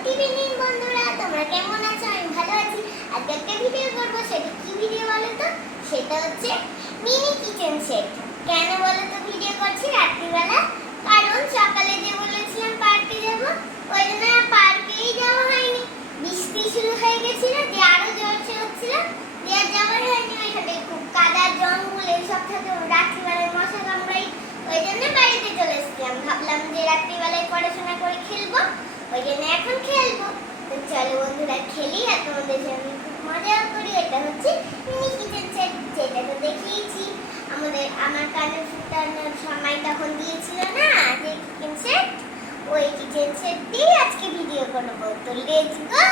Good evening বন্ধুরা, তোমরা কেমন আছো? আমি ভালো আছি। আজকে একটা ভিডিও করব। সেটা কি ভিডিও বলো তো? সেটা হচ্ছে মিনি কিচেন সেট। কেন বলো তো ভিডিও করছি রাত্রিবেলা? কারণ সকালে যে বলেছিলাম পার্কে যাব, ওই জন্য পার্কেই যাওয়া হয়নি। বৃষ্টি শুরু হয়ে গেছিল, যে আরো জোরসে হচ্ছিল, যে আর যাওয়াই হয়নি। ওইখানে খুব কাদা জঙ্গল এইসব থাকে, রাত্রিবেলায় মশা কামড়াই, ওই জন্য বাড়িতে চলে এসেছিলাম। ভাবলাম যে রাত্রিবেলায় পড়াশোনা করে খেলবো, ওই জন্য এখন খেলবো। তো চলো বন্ধুরা খেলি, আর তোমাদের সঙ্গে খুব মজাও করি। এটা হচ্ছে মিনি কিচেন সেট, যেটা তো দেখিয়েছি। আমার কানে ফুটানোর সময় তখন দিয়েছিল না যে কিচেন সেট, ওই কিচেন সেট দিয়ে আজকে ভিডিও করবো। তো লেটস গো।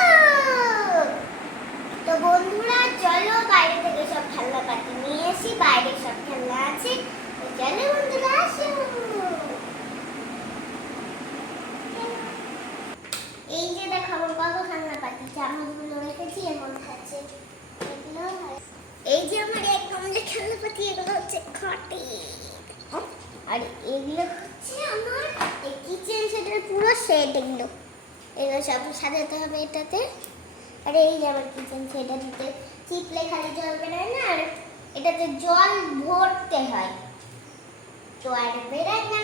তো বন্ধুরা চলো বাইরে থেকে সব খেলনা পাতি নিয়ে আসি। বাইরে সব খেলনা আছে, তো চলো বন্ধুরা আসো। এই যে দেখো আমার কত খেলনা পাতি, চামচগুলো রেখেছি এর মধ্যে আছে এগুলো। এই যে আমার একদম যে খেলনা পাতি, এগুলো হচ্ছে খাটি, আর এগুলো হচ্ছে আমার এই কিচেন সেটের পুরো সেট। এগুলো সব সাজাতে হবে এটাতে। আর এই যে আমার কিচেন সেট, এটাতে চিপলে খালি জল বেরোয় না, আর এটাতে জল ভরতে হয়, তো আর বেরোয় না,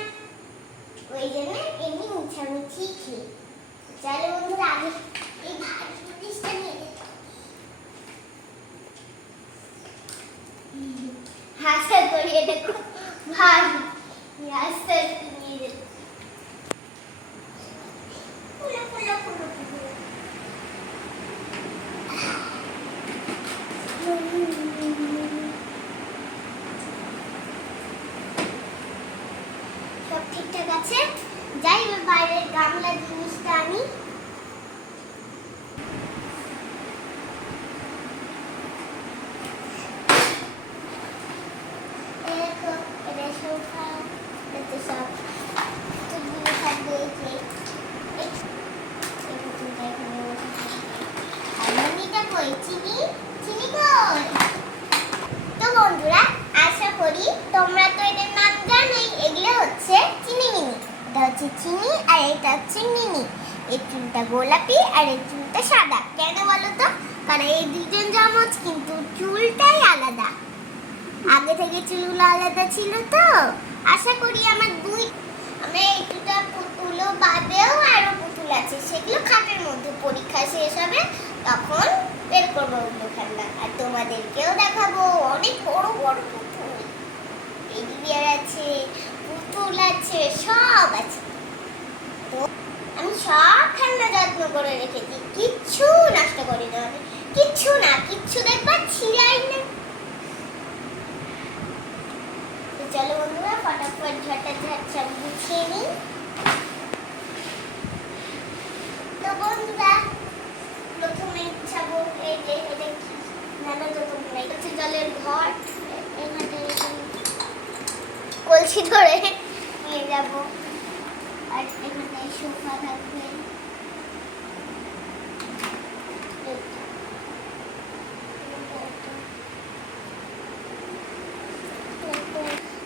ওই জন্য এমনি মুছামুছি খেয়ে। চলো বন্ধুরা আগে এই ভাত জিনিসটা নিয়ে যেতে হাসা করি, এটা খুব ভালো হাসা নিয়ে যেতে ফুলো ফুলো ফুলো ফুলো। সব ঠিকঠাক আছে, যাই এবার বাইরের গামলা জিনিসটা আনি। তো বন্ধুরা আশা করি তোমরা তো এদের নাম জানোই। এগুলো হচ্ছে চিনি মিনি, এটা হচ্ছে চিনি আর এটা হচ্ছে মিনি। এই চুলটা গোলাপি আর এই চুলটা সাদা। কেন বলো তো? কারণ এই দুজন জমজ, কিন্তু চুলটাই আলাদা। আগে থেকে চুলগুলো আলাদা ছিল। তো আশা করি আমার এই দুটা পুতুলও বাদেও আরো পুতুল আছে, সেগুলো খাটের মধ্যে পরীক্ষা শেষ হবে তখন বের করবো ওগুলো খেলনা, আর তোমাদেরকেও দেখাবো। অনেক বড় বড় পুতুল, এদিকে আছে, পুতুল আছে, সব আছে। তো আমি সব খেলনা যত্ন করে রেখেছি, কিচ্ছু নষ্ট করি না, কিচ্ছু না, কিচ্ছু দেখবা ছিঁড়াই না। চলো বন্ধুরা ফটাফট ঝটাঝট সব গুছিয়ে নিই। তো বন্ধুরা প্রথমে গুছাবো এই যে এটা কি জানো তো তোমরা, এটা হচ্ছে জলের ঘট। এখানে কলসি ধরে নিয়ে যাব, আর এখানে সোফা থাকবে।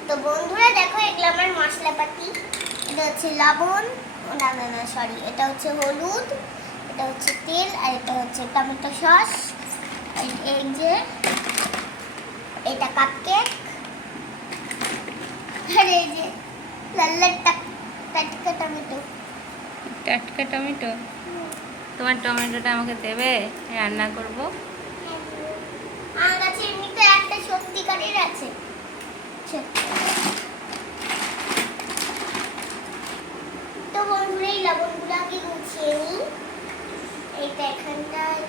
তো বন্ধুরা দেখো, এগুলো আমার মশলাপাতি। এটা হচ্ছে লবণ, না না না সরি, এটা হচ্ছে হলুদ, এটা হচ্ছে তেল, আর এটা হচ্ছে টমেটো সস। এই যে এটা কাপকেক, আর এই যে লাল লাল টাটকা টমেটো। টাটকা টমেটো? তোমার টমেটোটা আমাকে দেবে, রান্না করব। আমার কাছে এমনিতে একটা সত্যিকারের আছে। তো বন্ধুরা এই লবণগুলো আগে গুছিয়ে নিই। এইটা এখানটায়,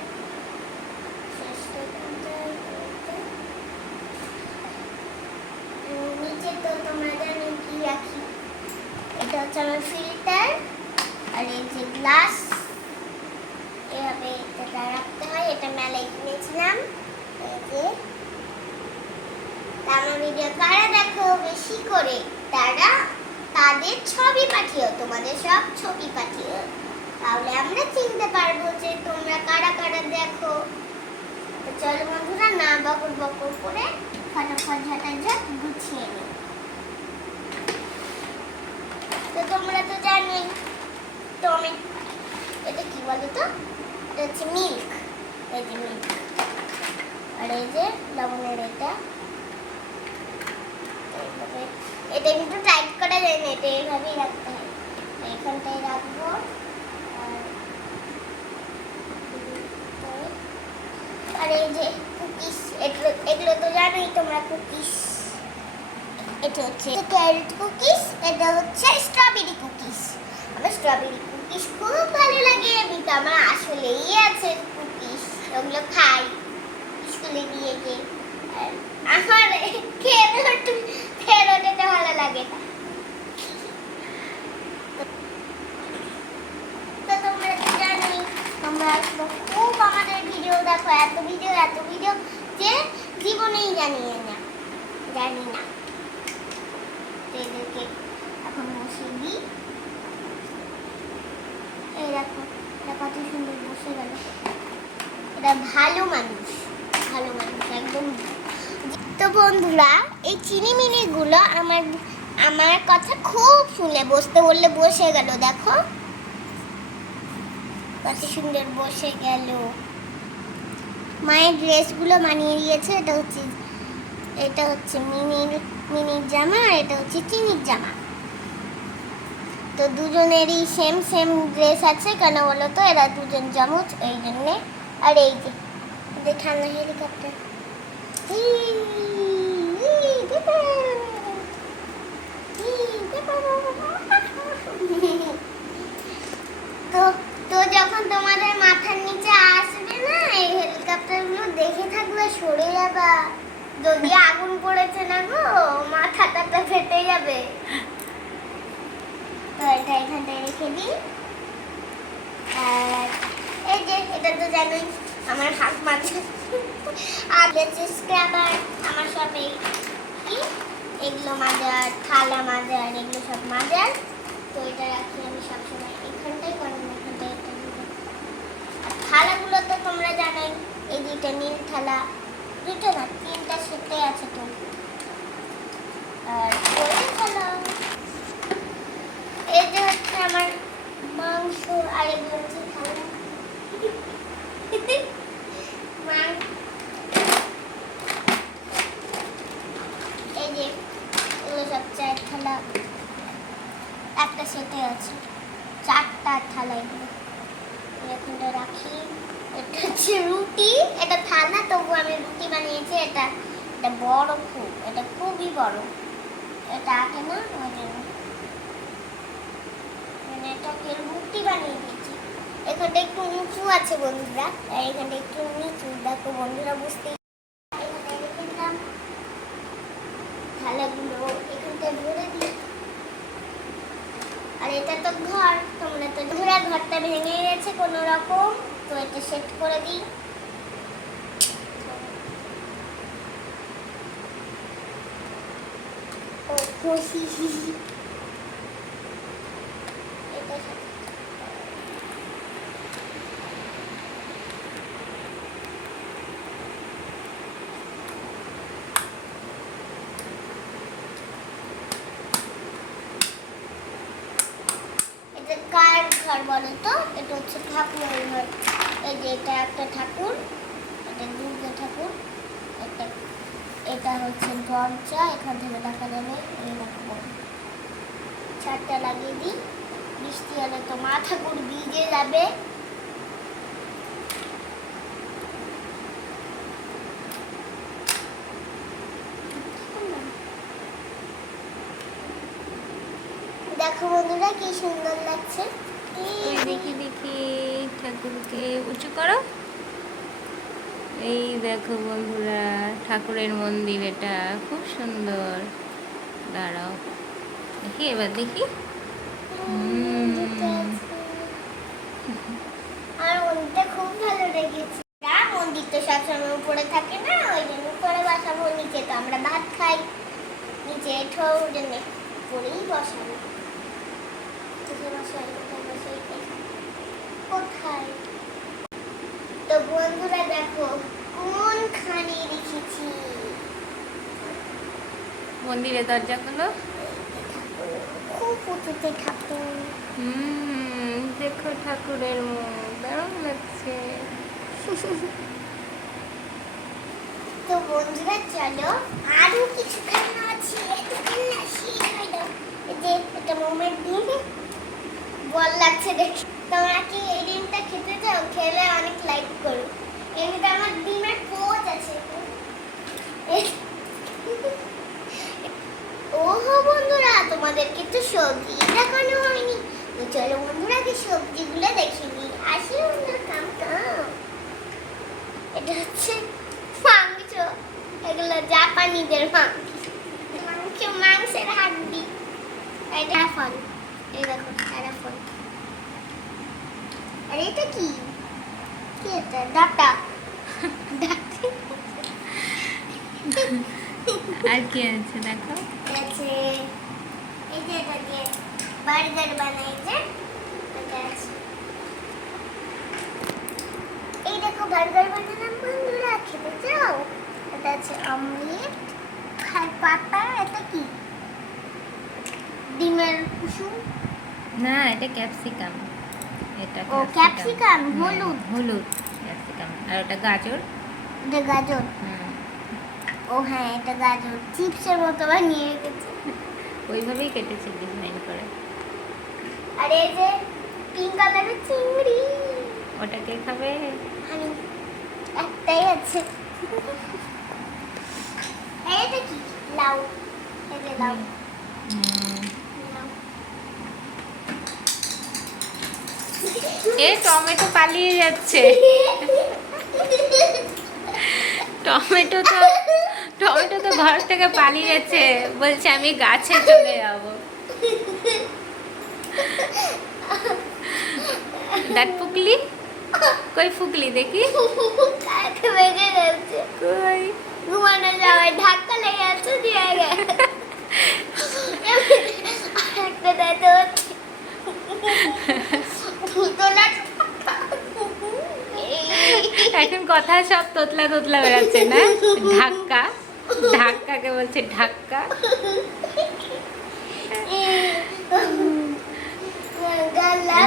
নিচে তো তোমরা জানো কি রাখি। এটা হচ্ছে আমার ফিল্টার, আর এই যে গ্লাস, এভাবে এটা রাখতে হয়। এটা মেলায় কিনেছিলাম। এই যে আমার ভিডিও কারা দেখো বেশি করে, তাদের ছবি পাঠিও, তোমাদের সব ছবি পাঠিও, তাহলে আমরা চিনতে পারবো যে তোমরা কারা কারা দেখো। তো চলো বন্ধুরা না বকর বকর করে ফটাফট ঝটাঝট গুছিয়ে নিই। তো তোমরা তো জানোই, তো আমি এটা কি বলে তো? এটা হচ্ছে মিল্ক, এই যে মিল্ক, আর এই যে লবণের এটা। এটা কিন্তু টাইট করা যায় না, এটা এইভাবেই রাখতে হয়। এইখানটায় রাখবো। আর এই যে কুকিজ, এগুলো তো জানোই তোমরা, কুকিজ। এটা হচ্ছে ক্যারট কুকিজ, এটা হচ্ছে স্ট্রবেরি কুকিজ। আমার স্ট্রবেরি কুকিজ খুব ভালো লাগে, আমি তো আমার আসলেই আছে কুকিজ, ওগুলো খাই স্কুলে গিয়ে গিয়ে। আমার খেয়ে ভালো লাগে না। তো তোমরা তো জানোই, তোমরা খুব আমাদের ভিডিও দেখো, এত ভিডিও যে জীবনেই জানি না। এদেরকে এখন বসিয়ে দিই। এই দেখো, এটা কত সুন্দর বসে গেল। এটা ভালো মানুষ একদম। তো বন্ধুরা, এই চিনিমিনিগুলো আমার কথা খুব শুনে বসতে বললে বসে গেল। দেখো কত সুন্দর বসে গেল। মায়ের ড্রেসগুলো মানিয়ে দিয়েছে। এটা হচ্ছে মিনির জামা, আর এটা হচ্ছে চিনির জামা। তো দুজনেরই সেম ড্রেস আছে, কেন বলো তো? এরা দুজন জামুচ, এই জন্যে। আর এই যে ঠান্ডা হেলিকপ্টার। তো যখন তোমাদের মাথার নিচে আসবে না এই হেলিকপ্টারগুলো, দেখে থাকবে, সরে যাবা। যদি আগুন পড়েছে না গো, মাথাটা ফেটে যাবে। তো এটা এখানটায় রেখে দিই। আর এই যে এটা তো জানোই আমার হাত মাঝে আর স্ক্রাবার, আমার সব এগুলো মাজার, থালা মাজার, এগুলো সব মাজার। তো এটা রাখি আমি সবসময় এখানটাই, কারণ এখানটায় একটা আর থালাগুলো তো তোমরা জানোই, এই দুইটা নীল থালা, দুটো না তিনটা সেটে আছে তো। আর থালা, এই যে হচ্ছে আমার মাংস, আর এগুলো হচ্ছে থালা। এই যে এগুলো সব চায়ের থালা, একটা সেটে আছে, 4টা থালা। এগুলো এখানটা রাখি। এটা হচ্ছে রুটি, এটা থালা, তবু আমি রুটি বানিয়েছি। এটা বড় খুব, এটা খুবই বড়, এটা আটে না, ওই জন্য এটাকে রুটি বানিয়ে দিয়েছি। এখানটা একটু উঁচু আছে বন্ধুরা, আর এখানটা একটু নিচু। দেখো বন্ধুরা, বুঝতেই। এখানে রেখে দিলাম থালাগুলো, এখানটায় ভরে দিই। আর এটা তো ঘর, তোমরা তো ঘরটা ভেঙে গেছে কোনো রকম, তো এটা সেট করে দিই। ও খুশি, এটা কার ঘর বলো তো? এটা হচ্ছে ঠাকুরের ঘর। এই যে এটা একটা ঠাকুর, এটা দুর্গা ঠাকুর। এটা হচ্ছে দরজা, এখান থেকে দেখা যাবে। এই দেখো, ছাদটা লাগিয়ে দিই, বৃষ্টি হলে তো মা ঠাকুর ভিজে যাবে। দেখো বন্ধুরা, কি সুন্দর লাগছে। দেখি ঠাকুরকে উঁচু করো। এই দেখো বন্ধুরা, ঠাকুরের মন্দির, এটা খুব সুন্দর। দাঁড়াও দেখি, এবার দেখি। আর মন্দিরটা খুব ভালো লেগেছে। মন্দির তো সবসময় উপরে থাকে না, ওই জন্য উপরে বসাবো। নিচে তো আমরা ভাত খাই, নিচে এঠো, ওই জন্য উপরেই বসাবো। কোথায়? তো বন্ধুরা দেখো কোনখানে রেখেছি মন্দিরের দরজাগুলো। খুব উঁচুতে ঠাকুর। দেখো ঠাকুরের মুখ, দাঁড়াও লাগছে। তো বন্ধুরা চলো আরো কিছু খেলনা আছে, একটু খেলনা শেষ হয়ে দাও। এই যে এটা মোমের ডিম, বল লাগছে দেখি। তোমরা কি এই ডিমটা খেতে চাও? খেলে অনেক লাইক করো। এমনিতে আমার ডিমের পোচ আছে। ওহো বন্ধুরা, তোমাদেরকে তো সবজি দেখানো হয়নি। তো চলো বন্ধুরা কি সবজিগুলো দেখিয়ে দিই। আসি বন্ধুরা, কাম কাম। এটা হচ্ছে মাংস, এগুলো জাপানিদের মাংস, মাংসের হাড্ডি। এটা ফল, এই দেখো এটা ফল। আর এটা কি কি এটা? ডাটা। আর কি আছে দেখো? আছে এই যে এটা দিয়ে বার্গার বানাই যে এটা আছে। এই দেখো বার্গার বানালাম বন্ধুরা, খেতে চাও? এটা আছে অমলেট, খাই পাতা। এটা কি? ডিমের কুসুম। না, এটা ক্যাপসিকাম। এটা ও ক্যাপসিকাম, হলুদ। হলুদ ক্যাপসিকাম। আর ওটা গাজর। এটা গাজর। হুম, ও হ্যাঁ, এটা গাজর চিপসের মতো বানিয়ে রেখেছে। ওইভাবেই কেটেছি ডিজাইন করে। আর এই যে পিঙ্ক কালারের চিংড়ি, ওটা কে খাবে? আমি একটাই আছে। এটা কি? লাউ। এই যে লাউ। হুম। লাউ। এ টমেটো পালিয়ে যাচ্ছে। টমেটো তো ঘর থেকে পালিয়ে যাচ্ছে, বলছে আমি গাছে চলে যাব। দেখ ফুকলি, কই ফুকলি দেখি। কাকে বেজে যাচ্ছে? কই? ঘুমানো যাওয়ায় ধাক্কা লেগে যাচ্ছে দিয়ে একটা দাঁত হচ্ছে তোলা। এখন কথা সব তোতলা তোতলা বেড়াচ্ছে না? ধাক্কা, ধাক্কাকে বলছে ধাক্কা।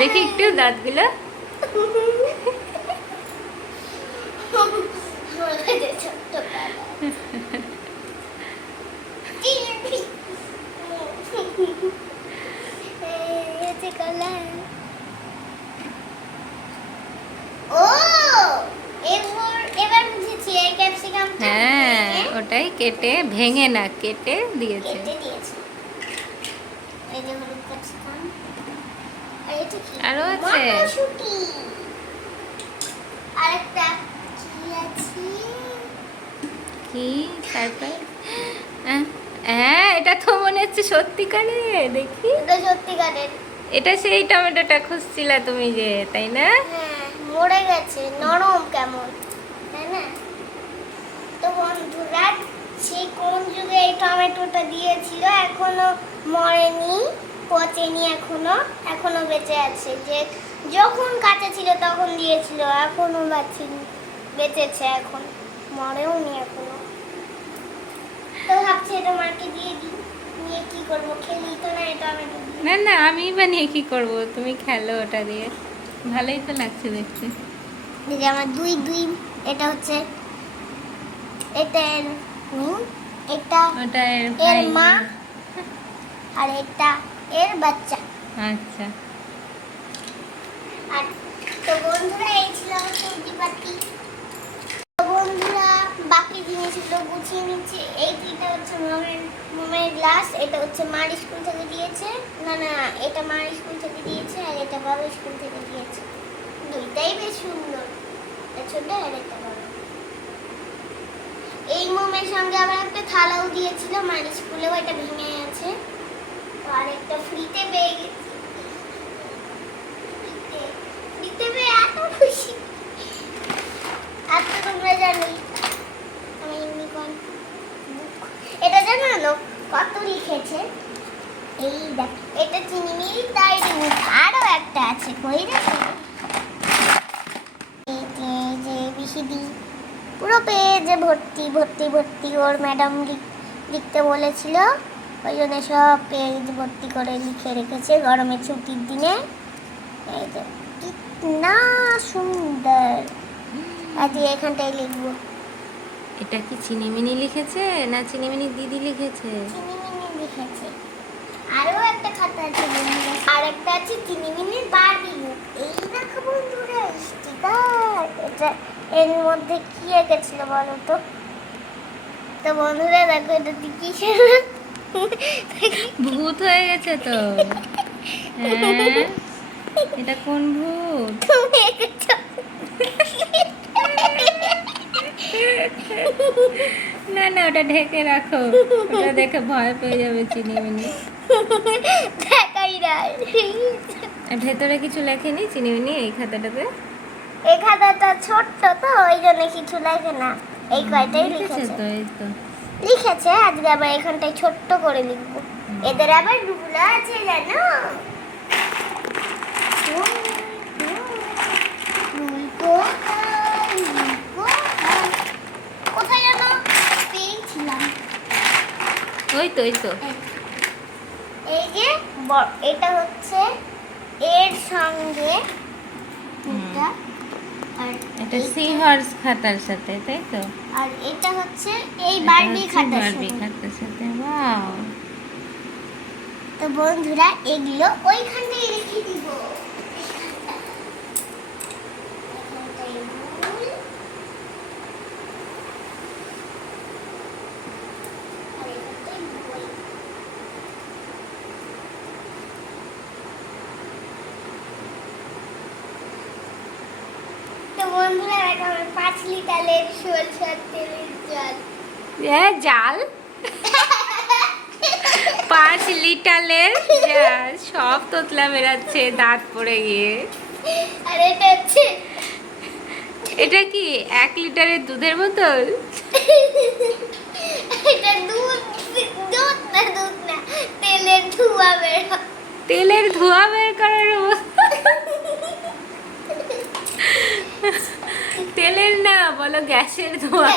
দেখি একটু দাঁতগুলো। ও এবার বুঝেছি, এই ক্যাপসিকামটা হ্যাঁ, ওটাই কেটে, ভেঙে না কেটে দিয়েছে। কেটে দিয়েছে। এই যে হলুদ ক্যাপসিকাম। আর এটা কি? আরো আছে। মটরশুঁটি। আরেকটা কি আছে? কি তারপর? হ্যাঁ, এটা তো মনে হচ্ছে সত্যিকারে। দেখি, এটা সত্যিকারের। এটা সেই টমেটোটা খুঁজছিলা তুমি যে, তাই না? হ্যাঁ, মরে গেছে, নরম কেমন, তাই না? তো বন্ধুরা, সেই কোন যুগে এই টমেটোটা দিয়েছিল, এখনো মরেনি, পচেনি, এখনো বেঁচে আছে। যে যখন কাঁচা ছিল তখন দিয়েছিল, এখনো বেঁচেছে, এখন মরেও নি এখনো। তো ভাবছি এটা মাকে দিয়ে দিই, নিয়ে কি করবো? খেলি তো না এই টমেটো দিয়ে। না না, আমি বানিয়ে কি করব? তুমি খেলো ওটা দিয়ে, ভালোই তো লাগছে দেখতে। এই যে আমার দুই এটা হচ্ছে এটা এটা ওটা এর এর ভাই। মা, আর এটা এর বাচ্চা। আচ্ছা, আর তো বন্ধুরা, এই ছিল আমার সবজিপাতি। তো বন্ধুরা, বাকি জিনিসগুলো গুছিয়ে নিচ্ছি। এই তিনটা হচ্ছে মোমের গ্লাস, এটা হচ্ছে মার স্কুল থেকে দিয়েছে। না না, এটা মার স্কুল থেকে দিয়েছে, আর এটা বাবার স্কুল থেকে দিয়েছে। দুইটাই বেশ সুন্দর, এটা ছোট আর এটা বড়। এই মোমের সঙ্গে আবার একটা থালাও দিয়েছিল মার স্কুলেও, এটা ভেঙে আছে। তো আরেকটা ফ্রিতে পেয়ে গেছি। ফ্রিতে পেয়ে এত খুশি। আর তো তোমরা জানোই আমি ইউনিকর্ন বুক, এটা জানো না কত লিখেছে? এই দেখ, এটা চিনিমিরি ডায়েরি বুক। আরও একটা আছে, কই দেখো, এই যে বিসিডি পুরো পেজে ভর্তি ভর্তি ভর্তি। ওর ম্যাডাম লিখতে বলেছিল, ওই জন্য সব পেজ ভর্তি করে লিখে রেখেছে গরমের ছুটির দিনে। এই যে না সুন্দর। আজ এখানটায় লিখবো। এটা কি চিনিমিনি লিখেছে না চিনিমিনি দিদি লিখেছে? চিনিমিনি লিখেছে। আরো একটা খাতা আছে বন্ধুরা, আর একটা আছে চিনিমিনির বারবি বুক। এই দেখো বন্ধুরা স্টিকার। এটা এর মধ্যে কি এঁকেছিল বলো তো? তো বন্ধুরা দেখো এটা কি ছিল? ভূত হয়ে গেছে তো। হ্যাঁ, এটা কোন ভূত? তুমি এঁকেছো। না না, ওটা ঢেকে রাখো, ওটা দেখে ভয় পেয়ে যাবে চিনিমিনি। দেখাই নাই। আর ভেতরে কিছু লেখেনি চিনিমিনি এই খাতাটাতে? এই খাতাটা ছোট্ট তো ওই জন্য কিছু লেখে না, এই কয়টাই লিখেছে। তো এই তো লিখেছে, আজকে আবার এখানটায় ছোট্ট করে লিখবো। এদের আবার রুল আছে জানো। রুল কোথায় জানো পেয়েছিলাম? ওই তো ওই তো। এই যে এটা হচ্ছে এর সঙ্গে এটা, আর এটা সি হর্স খাতার সাথে, তাই তো? আর এটা হচ্ছে এই বারবি খাতার বারবি সাথে। খাতার সাথে। ওয়াও! তো বন্ধুরা এগুলো ওইখানটায় রেখে দিব। এখানটায় রুল, আর এখানটায় বই। তো বন্ধুরা দেখো আমার 5 লিটারের সরষের তেলের জল। জাল 5 লিটারের জাল, সব তোতলা বেরাচ্ছে দাঁত পড়ে গিয়ে। আর এটা হচ্ছে এটা কি 1 লিটারের দুধের বোতল? এটা দুধ, দুধ না তেলের ধোঁয়া বের হয়। তেলের ধোঁয়া বের করার তেলের না, বলো গ্যাসের ধোঁয়া।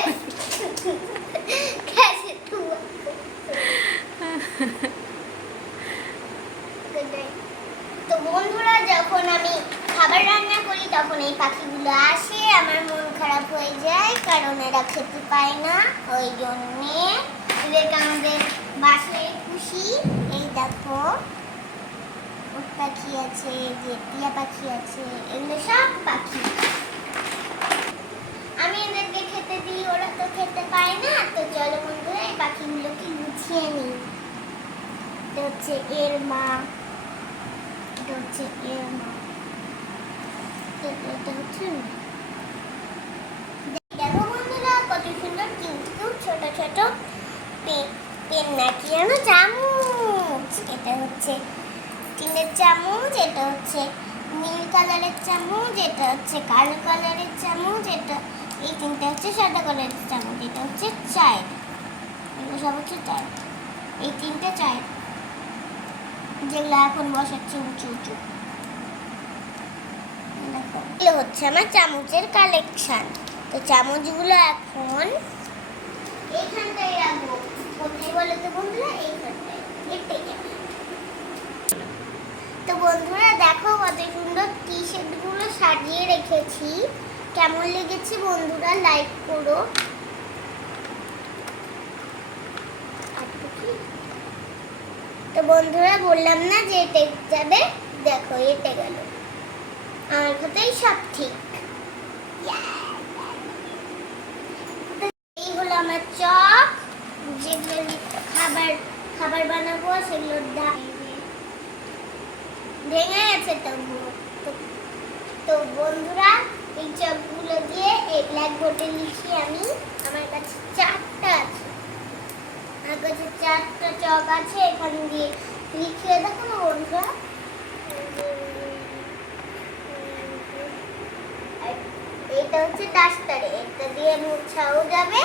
গ্যাসের ধোঁয়া। তো বন্ধুরা যখন আমি খাবার রান্না করি তখন এই পাখিগুলো আসে, আমার মন খারাপ হয়ে যায় কারণ এরা খেতে পায় না। ওই জন্যে এদেরকে আমাদের বাসায় খুশি। এই দেখো উট পাখি আছে, যে টিয়া পাখি আছে, এগুলো সব পাখি। আমি এদেরকে খেতে দিই, ওরা তো খেতে পায় না। তো চলো বন্ধুরা এই পাখিগুলোকে গুছিয়ে নিই। এটা হচ্ছে এর মা, এটা হচ্ছে এর মা, এটা হচ্ছে মা। দেখো বন্ধুরা কত সুন্দর কিউট কিউট ছোট ছোট পেন নাকি জানো, চামচ। এটা হচ্ছে টিনের চামচ, এটা হচ্ছে নীল কালারের চামচ, এটা হচ্ছে কালো কালারের চামচ, এটা এই তিনটা হচ্ছে সাদা কালারের চামচ, এটা হচ্ছে চায়ের, এগুলো সব হচ্ছে চায়ের। এই তিনটা চায়ের যেগুলো এখন বসাচ্ছে উঁচু উঁচু। দেখো এগুলো হচ্ছে আমার চামচের কালেকশন। তো চামচগুলো এখন এইখানটায় রাখবো। কোথায় বলো তো বন্ধুরা? এইখানটায়, এটাই। তো বন্ধুরা দেখো কত সুন্দর টি শার্টগুলো সাজিয়ে রেখেছি। কেমন লেগেছে বন্ধুরা লাইক করো। তো বন্ধুরা বললাম না যে এটা যাবে, দেখো এটা গেল। আমার কথাই সব ঠিক। এই হলো আমার চক, যেগুলো খাবার খাবার বানাবো সেগুলো ভেঙে গেছে তবুও। তো বন্ধুরা এই চকগুলো দিয়ে এই ব্ল্যাকবোর্ডে লিখি আমি। আমার কাছে 4টা আছে, আমার কাছে 4টা চক আছে। এখান দিয়ে লিখিয়ে দেখো না বন্ধুরা। এটা হচ্ছে ডাস্টারে, এটা দিয়ে মুছাও যাবে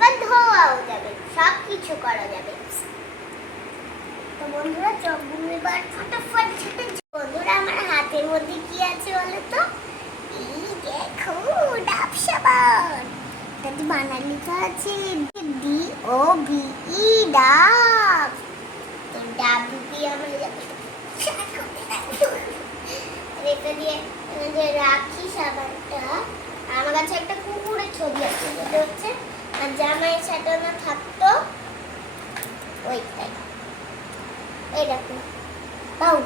বা ধোয়াও যাবে, সব কিছু করা যাবে। তো বন্ধুরা চকগুলো এবার ফটাফট ছেটে। বন্ধুরা আমার হাতের মধ্যে কি আছে বলো তো? এই দেখো ডাব সাবান। এটাতে বাংলা লেখা আছে DOBE ডাব। তো ডাব দিয়ে আমরা যাতে এটা দিয়ে রাখি সাবান সাজাতে হচ্ছে, আর জামাই সাজানো থাকতো ওইটাই। এই দেখো বাউ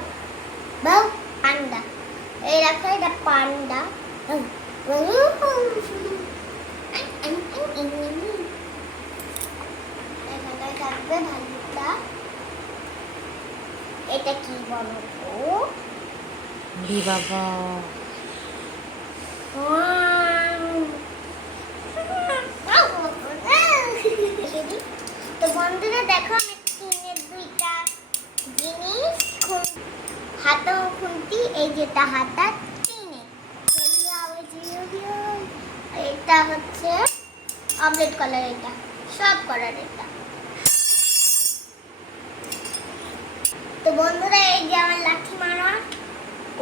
বাউ পান্ডা, এই দেখো এটা পান্ডা। এখানটায় থাকবে ভালুকটা। এটা কি বলো তো? বাবা তো বন্ধুরা দেখো আমি কিনের দুইটা জিনিস, হাতা ও খুন্তি। এই যেটা হাতা চিনে, এটা হচ্ছে অমলেট কালার, এটা সব করার এটা। তো বন্ধুরা এই যে আমার লাঠি মারা,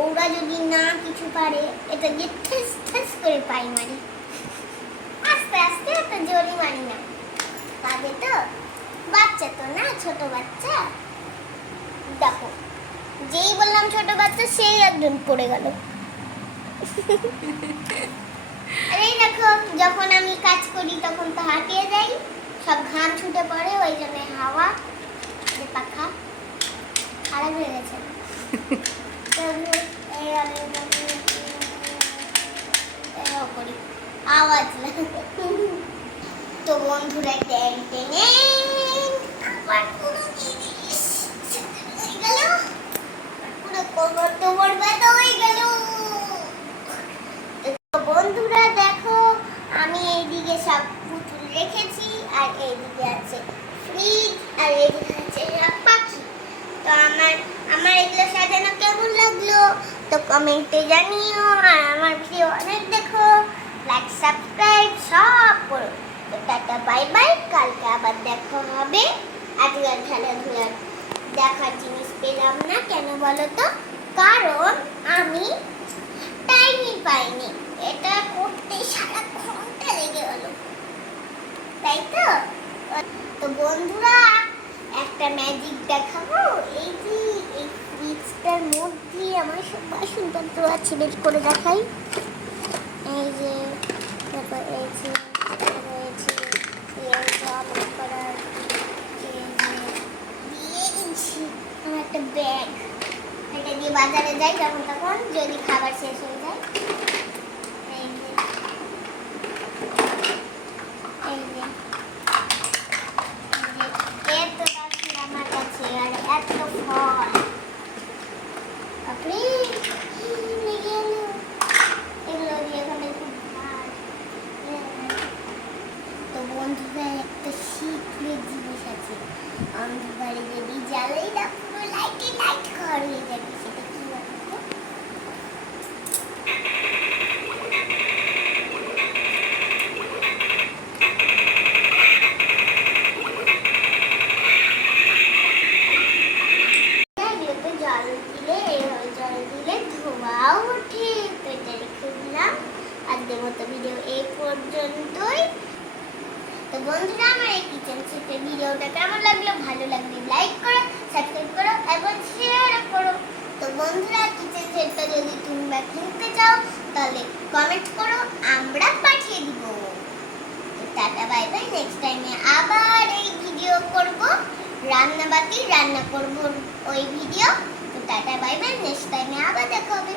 ওরা যদি না কিছু পারে এটা যে ঠেস ঠেস করে পাই মারি, আস্তে আস্তে এত জোরে মারি না, পাবে তো, বাচ্চা তো না, ছোট বাচ্চা। দেখো যেই বললাম ছোট বাচ্চা সেই একজন পড়ে গেল। আর এই দেখো যখন আমি কাজ করি তখন তো হাঁটিয়ে যাই, সব ঘাম ছুটে পড়ে, ওই জন্য হাওয়া যে পাখা খারাপ হয়ে গেছে। আওয়াজ তো বন্ধুরা ট্যাং টেনে আবার পুরো জিনিস হয়ে গেল, পুরো কোমর টোমর ব্যথা হয়ে গেল। তো বন্ধুরা দেখো আমি এইদিকে সব পুতুল রেখেছি, আর এইদিকে আছে ফ্রিজ, আর এইদিকে আছে সব পাখি। তো আমার এগুলো সাজানো কেমন লাগলো তো কমেন্টে জানিও, আর আমার ভিডিও অনেক দেখো, লাইক সাবস্ক্রাইব সব করো। তো টাটা বাই বাই, কালকে আবার দেখা হবে। আজকে আর খেলাধুলার দেখার জিনিস পেলাম না, কেন বলো তো? কারণ আমি টাইমই পাইনি, এটা করতে সারা ঘন্টা লেগে গেল, তাই তো। তো বন্ধুরা একটা ম্যাজিক দেখাবো। এই যে এই ফ্রিজটার মধ্যে আমার সব বাসনপত্র আছে, বের করে দেখাই। এই যে তারপর এই যে রয়েছে অমলেট করার দিয়ে দিচ্ছি আমার একটা ব্যাগ, এটা দিয়ে বাজারে যাই যখন তখন যদি খাবার শেষ হয়ে যায়। এই যে এই যে এত বাসন আমার কাছে, আর এত ফল, আপনি এগুলো দিয়ে এখানে খুব ভার। তো বন্ধুরা একটা সিক্রেট জিনিস আছে, অন্ধকারে যদি জ্বালাই না পুরো লাইটে লাইট ঘর হয়ে যাবে, সেটা কি বলতো? জল দিলে এইভাবে জল দিলে ধোঁয়াও ওঠে। তো এটা রেখে দিলাম। আজকের মতো ভিডিও এই পর্যন্তই। তো বন্ধুরা আমার এই কিচেন সেটের ভিডিওটা কেমন লাগলো, ভালো লাগলে লাইক করো, সাবস্ক্রাইব করো এবং শেয়ার করো। তো বন্ধুরা কিচেন সেটটা যদি তোমরা কিনতে চাও তাহলে কমেন্ট করো, আমরা পাঠিয়ে দিব। তো টাটা বাই বাই, নেক্সট টাইমে আবার এই ভিডিও করব, রান্না করব ওই ভিডিও। তো টাটা বাই বাই, নেক্সট টাইমে আবার দেখা হবে।